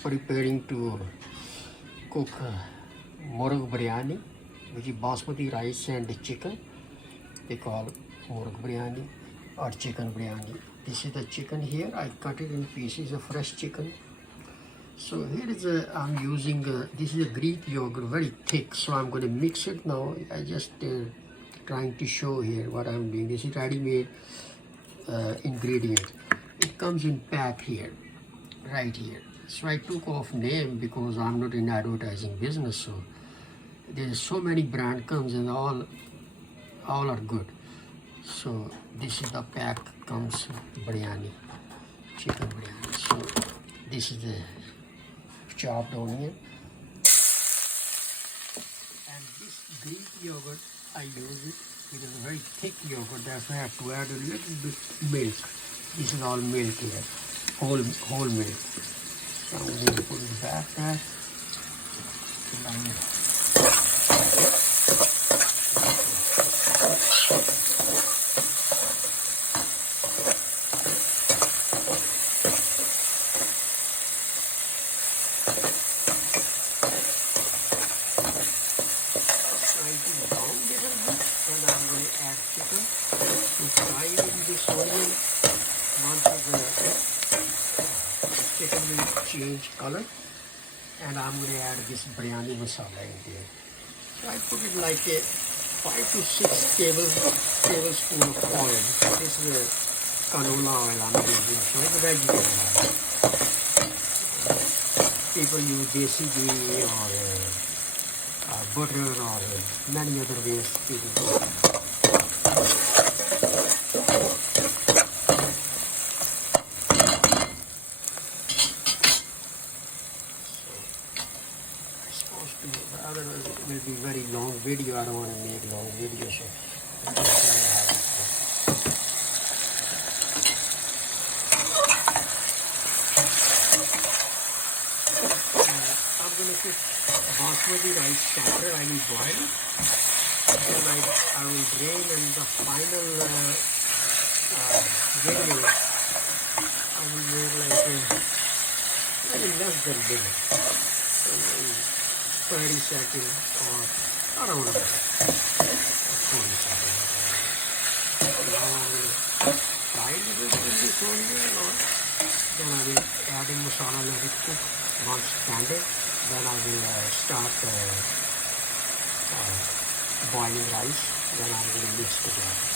preparing to cook Murag Biryani, which is basmati rice and chicken. They call Murag Biryani or chicken biryani. This is the chicken here. I cut it in pieces of fresh chicken. So here is I'm using this is a Greek yogurt, very thick. So I'm going to mix it now. I just trying to show here what I'm doing. This is ready-made ingredient. It comes in pack here, right here. So I took off name because I'm not in advertising business. So there's so many brand comes and all are good. So this is the pack comes biryani, chicken biryani. So this is the chopped onion, and this Greek yogurt I use it. It is a very thick yogurt. That's why I have to add a little bit milk. This is all milk here, whole milk. So I'm going to put it back there. Chicken will change color, and I'm going to add this biryani masala in there. So I put it like a 5 to 6 tablespoons of oil. This is a canola oil I'm using, so it's a vegetable oil. People use desi ghee or butter or many other ways people do. Otherwise it will be very long video. I don't want to make long videos. So I'm going to put basmati rice starter. I will boil it. Then I will drain, and the final video I will make like very less than minute. 30 seconds or around 40 seconds. Now I will fry it in this onion, or then I will add in masala, let it cook. Once tender, then I will start boiling rice. Then I'm going to mix together.